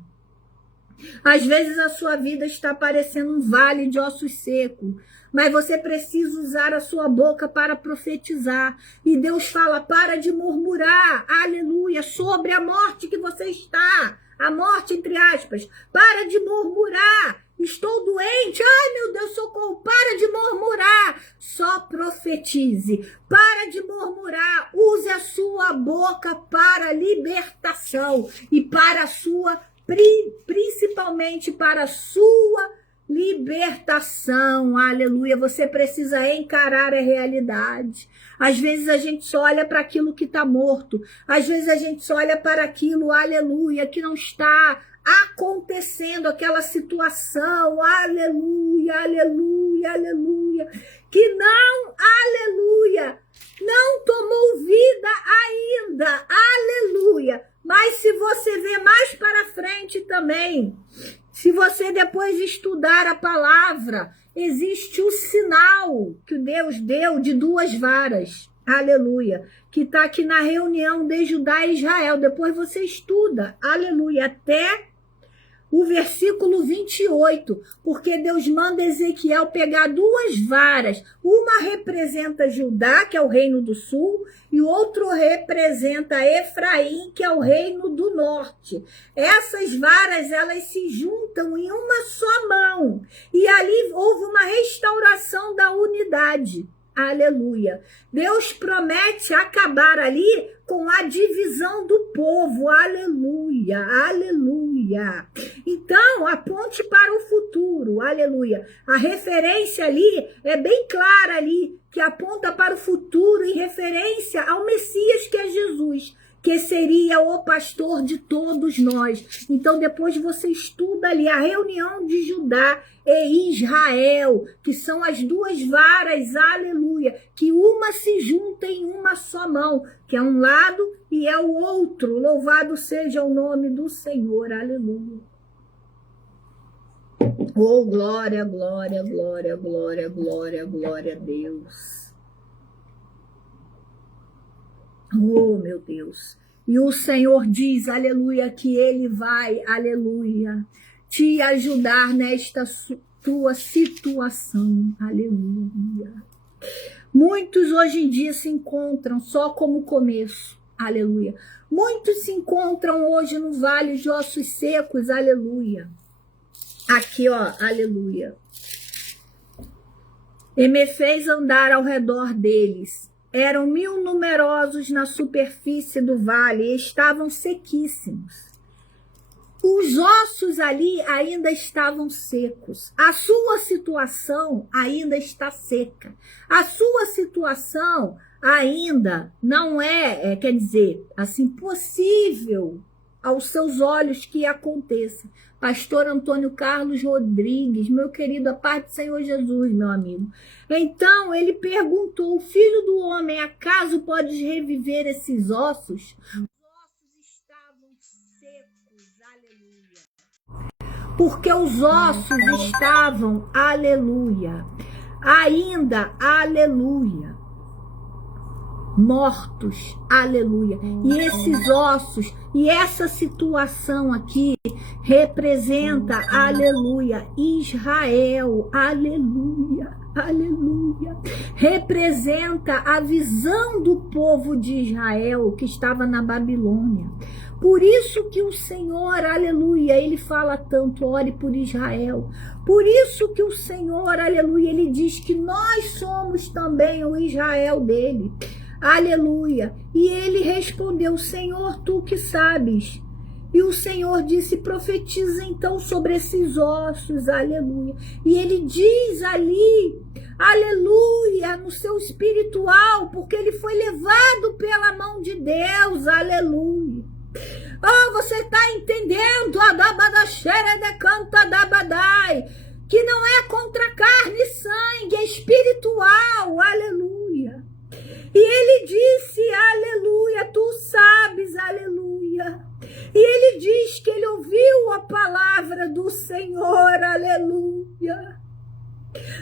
Às vezes a sua vida está parecendo um vale de ossos secos, mas você precisa usar a sua boca para profetizar. E Deus fala, para de murmurar, aleluia, sobre a morte que você está. A morte, entre aspas. Para de murmurar. Estou doente. Ai, meu Deus, socorro. Para de murmurar. Só profetize. Para de murmurar. Use a sua boca para libertação e para a sua, principalmente para a sua libertação, aleluia. Você precisa encarar a realidade. Às vezes a gente só olha para aquilo que está morto. Às vezes a gente só olha para aquilo, aleluia, que não está acontecendo, aquela situação, aleluia, aleluia, aleluia, que não, aleluia, não tomou vida ainda, aleluia. Mas se você ver mais para frente também, se você depois estudar a palavra, existe o sinal que Deus deu de duas varas, aleluia, que está aqui na reunião de Judá e Israel. Depois você estuda, aleluia, até o versículo 28, porque Deus manda Ezequiel pegar duas varas, uma representa Judá, que é o reino do sul, e o outro representa Efraim, que é o reino do norte. Essas varas, elas se juntam em uma só mão, e ali houve uma restauração da unidade. Aleluia. Deus promete acabar ali com a divisão do povo. Aleluia, aleluia. Então, aponte para o futuro. Aleluia. A referência ali é bem clara ali, que aponta para o futuro em referência ao Messias, que é Jesus, que seria o pastor de todos nós. Então, depois você estuda ali a reunião de Judá e Israel, que são as duas varas, aleluia, que uma se junta em uma só mão, que é um lado e é o outro. Louvado seja o nome do Senhor, aleluia. Oh, glória, glória, glória, glória, glória, glória a Deus. Oh, meu Deus. E o Senhor diz, aleluia, que Ele vai, aleluia, te ajudar nesta tua situação, aleluia. Muitos hoje em dia se encontram só como começo, aleluia. Muitos se encontram hoje no vale de ossos secos, aleluia. Aqui, ó, aleluia. E me fez andar ao redor deles. Eram 1000 numerosos na superfície do vale e estavam sequíssimos. Os ossos ali ainda estavam secos. A sua situação ainda está seca. A sua situação ainda não quer dizer, assim, possível aos seus olhos que aconteça. Pastor Antônio Carlos Rodrigues, meu querido, a paz do Senhor Jesus, meu amigo. Então, ele perguntou, filho do homem, acaso podes reviver esses ossos? Os ossos estavam secos, aleluia. Porque os ossos estavam, aleluia, ainda, aleluia, mortos, aleluia. E esses ossos, e essa situação aqui representa, aleluia, Israel, aleluia, aleluia. Representa a visão do povo de Israel que estava na Babilônia. Por isso que o Senhor, aleluia, ele fala tanto, ore por Israel. Por isso que o Senhor, aleluia, ele diz que nós somos também o Israel dele. Aleluia. E ele respondeu, Senhor, tu que sabes. E o Senhor disse, profetiza então sobre esses ossos, aleluia. E ele diz ali, aleluia, no seu espiritual, porque ele foi levado pela mão de Deus, aleluia. Oh, você está entendendo, que não é contra carne e sangue, é espiritual, aleluia. E ele disse, aleluia, tu sabes, aleluia. E ele diz que ele ouviu a palavra do Senhor, aleluia.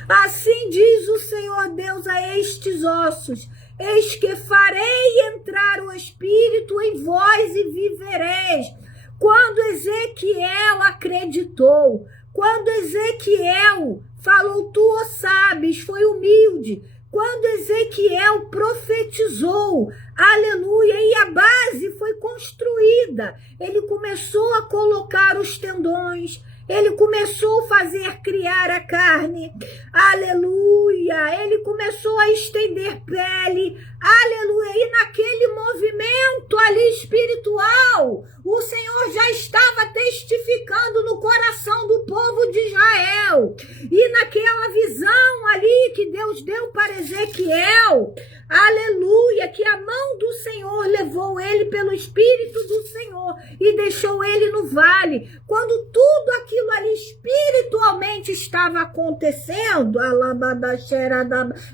Assim diz o Senhor Deus a estes ossos, eis que farei entrar o Espírito em vós e vivereis. Quando Ezequiel acreditou, quando Ezequiel falou, tu o sabes, foi humilde, quando Ezequiel profetizou, aleluia, e a base foi construída, ele começou a colocar os tendões, ele começou a fazer criar a carne, aleluia, ele começou a estender pele, aleluia, e naquele movimento ali espiritual, o Senhor já estava testificando no coração do povo de Israel, e naquela visão ali que Deus deu para Ezequiel, aleluia, que a mão do Senhor levou ele pelo Espírito do Senhor e deixou ele no vale. Quando tudo aquilo ali espiritualmente estava acontecendo,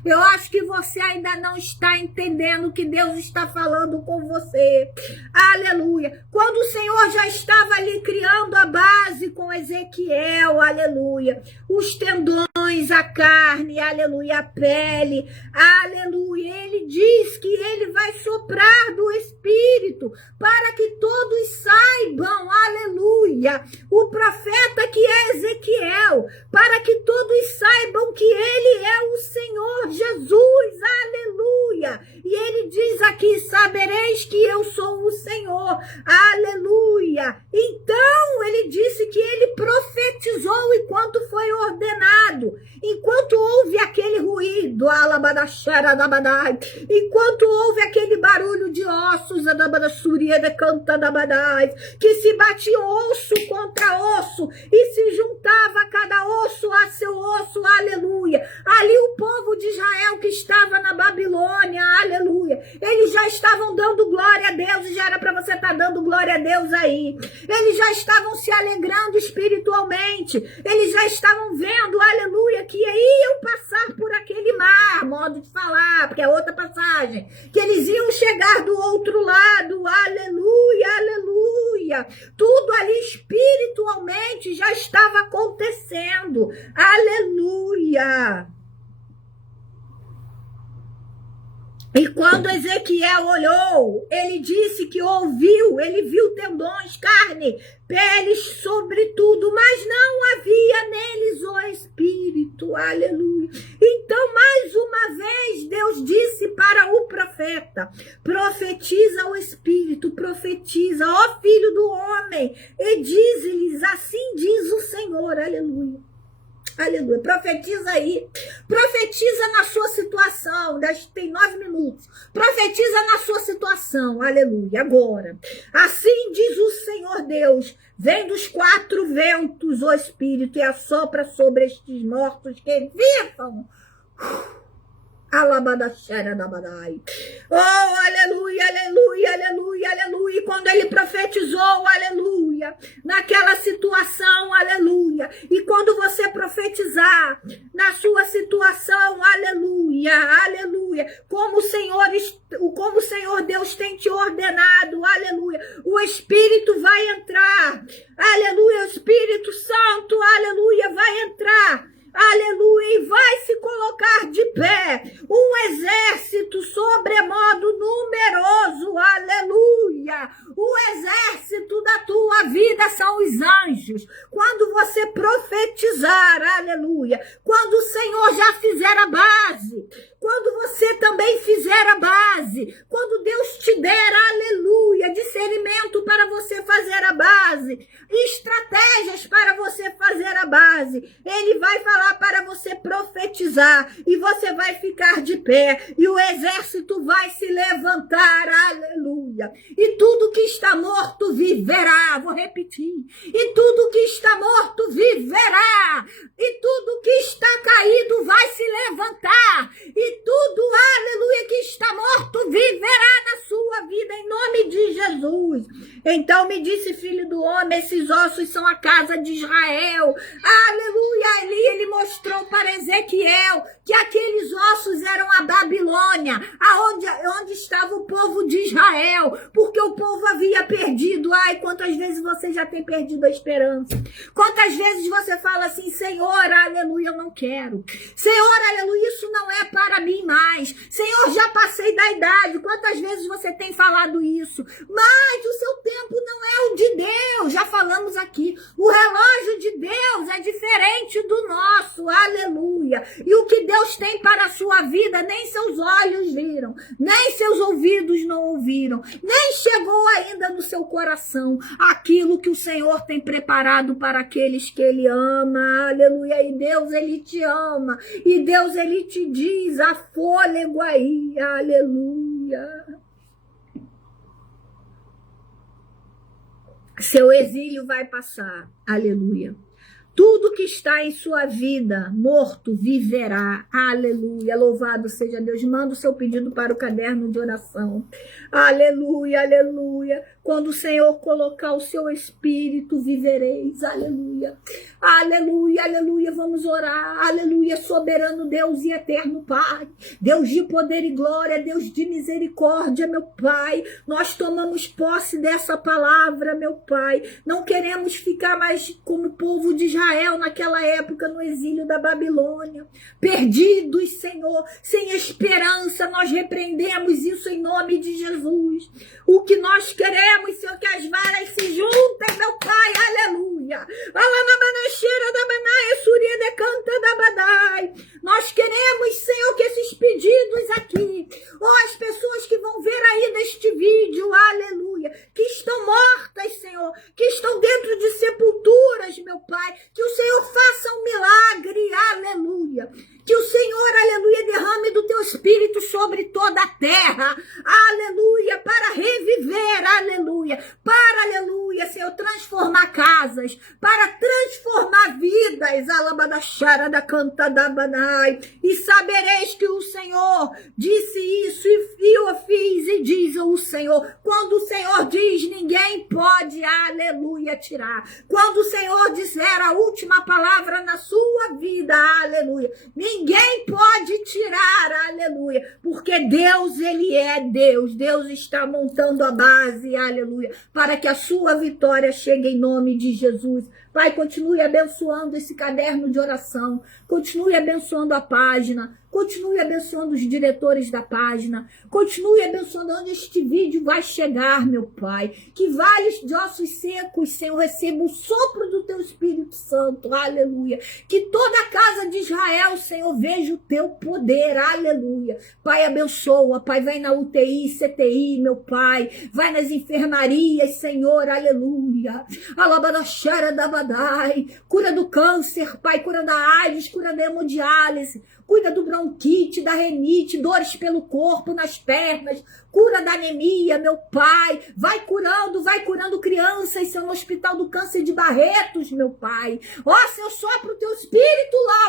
eu acho que você ainda não está entendendo o que Deus está falando com você. Aleluia. Quando o Senhor já estava ali criando a base com Ezequiel, aleluia, os tendões, a carne, aleluia, a pele, aleluia, ele diz que ele vai soprar do Espírito para que todos saibam, aleluia, o profeta que é Ezequiel, para que todos saibam que ele é o Senhor Jesus, aleluia. E ele diz aqui, sabereis que eu sou o Senhor, aleluia. Então ele disse que ele profetizou enquanto foi ordenado, enquanto houve aquele ruído, enquanto houve aquele barulho de ossos, que se batia osso contra osso e se juntava cada osso a seu osso, aleluia. Ali o povo de Israel que estava na Babilônia, aleluia, eles já estavam dando glória a Deus, e já era para você estar dando glória a Deus aí. Eles já estavam se alegrando espiritualmente, eles já estavam vendo, aleluia, que iam passar por aquele mar, modo de falar, porque é outra passagem, que eles iam chegar do outro lado, aleluia, aleluia. Tudo ali espiritualmente já estava acontecendo, aleluia. E quando Ezequiel olhou, ele disse que ouviu, ele viu tendões, carne, peles sobre tudo, mas não havia neles o Espírito, aleluia. Então, mais uma vez, Deus disse para o profeta, profetiza o Espírito, profetiza, ó filho do homem, e diz-lhes, assim diz o Senhor, aleluia. Aleluia, profetiza aí, profetiza na sua situação, tem 9 minutos, profetiza na sua situação, aleluia, agora, assim diz o Senhor Deus, vem dos 4 ventos o Espírito e assopra sobre estes mortos que vivam. Oh, aleluia, aleluia, aleluia, aleluia. E quando ele profetizou, aleluia, naquela situação, aleluia. E quando você profetizar na sua situação, aleluia, aleluia, como o Senhor Deus tem te ordenado, aleluia, o Espírito vai entrar, aleluia, o Espírito Santo, aleluia, vai entrar. Aleluia, e vai se colocar de pé um exército sobremodo numeroso, aleluia. O exército da tua vida são os anjos. Quando você profetizar, aleluia, quando o Senhor já fizer a base, quando você também fizer a base, quando Deus te der, aleluia, discernimento para você fazer a base, estratégias para você fazer a base, Ele vai falar para você profetizar e você vai ficar de pé e o exército vai se levantar, aleluia. E tudo que está morto viverá, vou repetir, e tudo que está morto viverá, e tudo que está caído vai se levantar, e tudo, aleluia, que está morto viverá na sua vida, em nome de Jesus. Então me disse, filho do homem, esses ossos são a casa de Israel, aleluia. Ali ele mostrou para Ezequiel que aqueles ossos eram a Babilônia, onde estava o povo de Israel, porque o povo havia perdido. Ai, quantas vezes você já tem perdido a esperança, quantas vezes você fala assim, Senhor, aleluia, eu não quero, Senhor, aleluia, isso não é para mim mais, Senhor, já passei da idade, quantas vezes você tem falado isso, mas o seu tempo não é o de Deus, já falamos aqui, o relógio de Deus é diferente do nosso, aleluia, e o que Deus tem para a sua vida, nem seus olhos viram, nem seus ouvidos não ouviram, nem chegou ainda no seu coração aquilo que o Senhor tem preparado para aqueles que Ele ama, aleluia, e Deus, Ele te ama, e Deus, Ele te diz, há fôlego aí, aleluia. Seu exílio vai passar, aleluia. Tudo que está em sua vida, morto, viverá. Aleluia, louvado seja Deus. Manda o seu pedido para o caderno de oração. Aleluia, aleluia. Quando o Senhor colocar o seu espírito, vivereis. Aleluia, aleluia, aleluia. Vamos orar. Aleluia, soberano Deus e eterno Pai. Deus de poder e glória, Deus de misericórdia, meu Pai. Nós tomamos posse dessa palavra, meu Pai. Não queremos ficar mais como o povo de Israel naquela época no exílio da Babilônia, perdidos, Senhor, sem esperança. Nós repreendemos isso em nome de Jesus. O que nós queremos, Senhor, que as varas se juntem, meu Pai, aleluia. Nós queremos, Senhor, que esses pedidos aqui, as pessoas que vão ver aí neste vídeo, aleluia, que estão mortas, Senhor, que estão dentro de sepulturas, meu Pai, que o Senhor faça um milagre, aleluia. Que o Senhor, aleluia, derrame do teu espírito sobre toda a terra, aleluia, para reviver, aleluia, para, aleluia, Senhor, transformar casas, para transformar vidas, alabadaxara da canta da banai, e sabereis que o Senhor disse isso, e eu fiz, e diz o Senhor, quando o Senhor diz, ninguém pode, aleluia, tirar, quando o Senhor disser a última palavra na sua vida, aleluia, ninguém pode tirar, aleluia, porque Deus, Ele é Deus. Deus está montando a base, aleluia, para que a sua vitória chegue em nome de Jesus. Pai, continue abençoando esse caderno de oração, continue abençoando a página, Continue abençoando os diretores da página. Continue abençoando onde este vídeo vai chegar, meu Pai. Que vales de ossos secos, Senhor, receba o sopro do teu Espírito Santo. Aleluia. Que toda a casa de Israel, Senhor, veja o teu poder. Aleluia. Pai, abençoa. Pai, vai na UTI, CTI, meu Pai. Vai nas enfermarias, Senhor. Aleluia. Alabadoxara da Badai. Cura do câncer, Pai. Cura da AIDS, cura da hemodiálise. Cuida do bronquite, da renite, dores pelo corpo, nas pernas, cura da anemia, meu Pai. Vai curando crianças, Senhor, no Hospital do Câncer de Barretos, meu Pai. Ó, Senhor, sopra o teu espírito lá,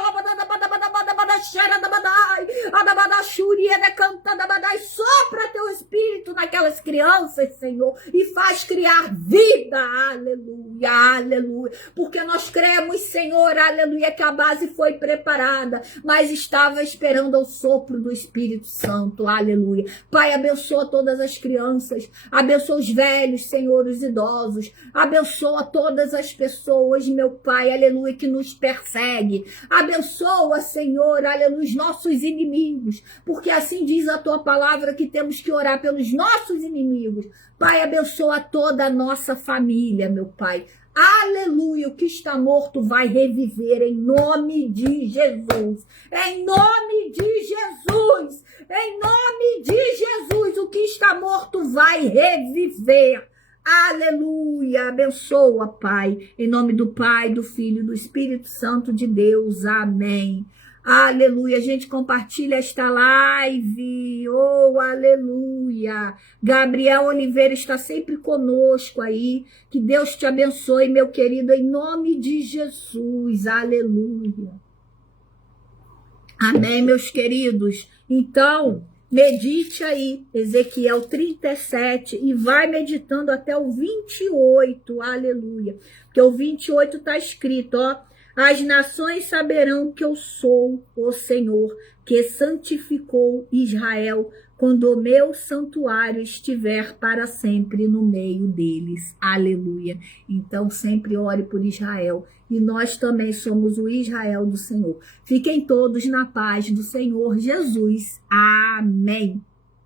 sopra teu espírito naquelas crianças, Senhor, e faz criar vida, aleluia, aleluia, porque nós cremos, Senhor, aleluia, que a base foi preparada, mas estava esperando o sopro do Espírito Santo, aleluia. Pai, abençoa todas as crianças, abençoa os velhos, Senhor, os idosos, abençoa todas as pessoas, meu Pai, aleluia, que nos persegue, abençoa, Senhor, aleluia, os nossos inimigos, porque assim diz a tua palavra que temos que orar pelos nossos inimigos. Pai, abençoa toda a nossa família, meu Pai. Aleluia, o que está morto vai reviver em nome de Jesus. Em nome de Jesus. Em nome de Jesus, o que está morto vai reviver. Aleluia, abençoa, Pai. Em nome do Pai, do Filho e do Espírito Santo de Deus. Amém. Aleluia, gente, compartilha esta live, oh, aleluia. Gabriel Oliveira está sempre conosco aí, que Deus te abençoe, meu querido, em nome de Jesus, aleluia. Amém, meus queridos. Então, medite aí, Ezequiel 37, e vai meditando até o 28, aleluia, porque o 28 está escrito, ó, as nações saberão que eu sou o Senhor, que santificou Israel, quando o meu santuário estiver para sempre no meio deles. Aleluia. Então, sempre ore por Israel. E nós também somos o Israel do Senhor. Fiquem todos na paz do Senhor Jesus. Amém.